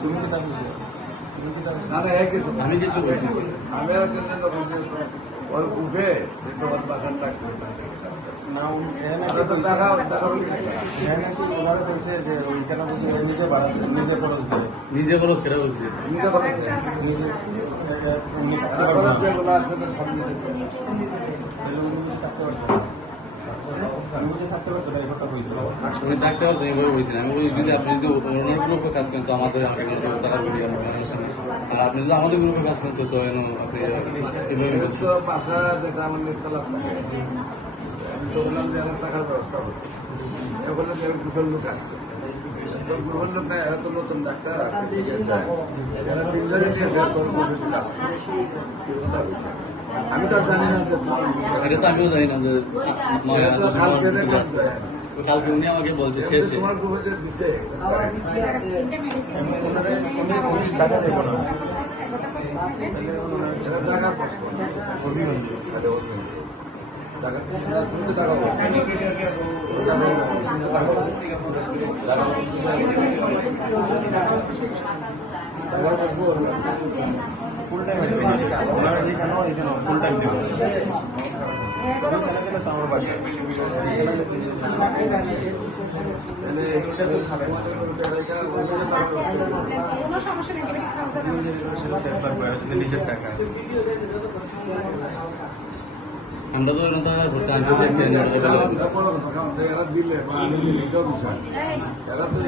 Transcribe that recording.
তুমি আমি আর ওর উঠে তোমার বাসার ডাক্তার টাকা টাকা যে ওইখানে নিজে বাড়া নিজে খরচ দেয় নিজে খরচ কেটে বলছি। নিজে উনি নিজে থাকতে পারতো না এই কথা কইছে উনি থাকতে পারছেন এইভাবে বলছিলেন আমি বলি যদি আপনি যদি অন্য গ্রুপে কাজ করেন তো আমাদের আমাকে কোনো টাকা করি আমার কোনো সমস্যা নেই। আর আপনি যদি আমাদের গ্রুপে কাজ করেন তো তো আপনি এভাবে এর বলছেন। তো বাসা যেটা আমার নিস্তালাপ তো বললাম যে আমার টাকার ব্যবস্থা করতে গ্রুপের লোক আসতেছে। গ্রুপের লোক না এরা তো নতুন ডাক্তার আজকে এরা তিনজনে নিয়েছে তোর গ্রুপে কাজ করে। কথা হয়েছে আমি তো জানি না যে এটা তো আমিও জানি না যে কালকে উনি আমাকে বলছে শেষে টাকা আমার তো তোমাদের গ্রুপে এরা ওইখানে টাকা বলছে। ট্রান্সফার করে নিজের টাকা আমরা তো এনে তো ভর্তি আনতে দেখতে এরা বলে দিলাম। বড় কথা কারণ এরা দিলে বা এরা তো